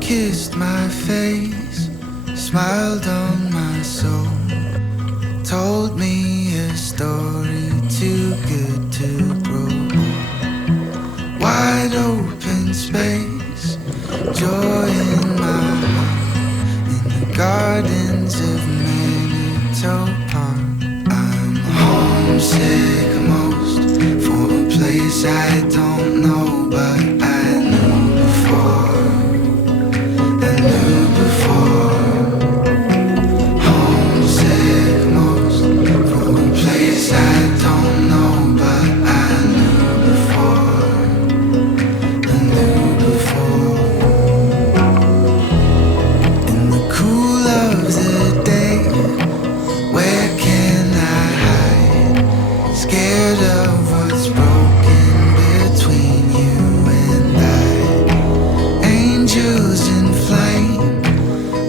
Kissed my face, smiled on my soul, told me a story too good to grow. Wide open space, joy in my heart, in the gardens of Manitoba. I'm homesick most for a place I don't know, but I knew before. Homesick most for a place I don't know, but I knew before. I knew before. In the cool of the day, where can I hide? Scared of what's broken between you and I. Angels in flame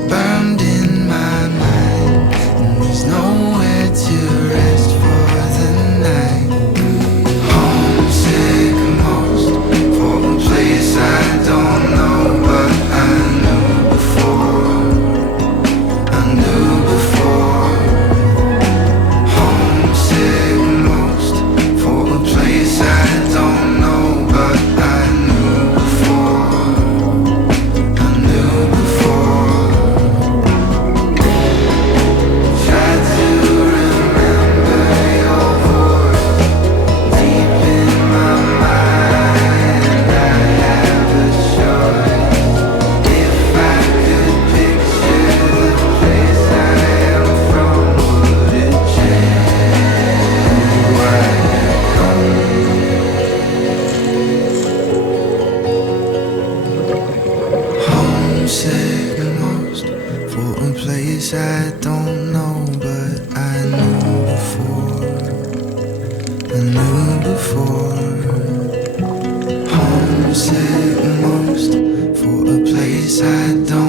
burned in my mind, and there's nowhere to rest for the night. Homesick most for a place I don't know, but I knew before. I knew before. Homesick most for a place I don't know, but I knew before. I knew before. Try to remember your voice deep in my mind. I have a choice. If I could picture the place I am from, would it change who I am? Homesick most for a place I don't know, but I knew before. I knew before. Homesick most for a place I don't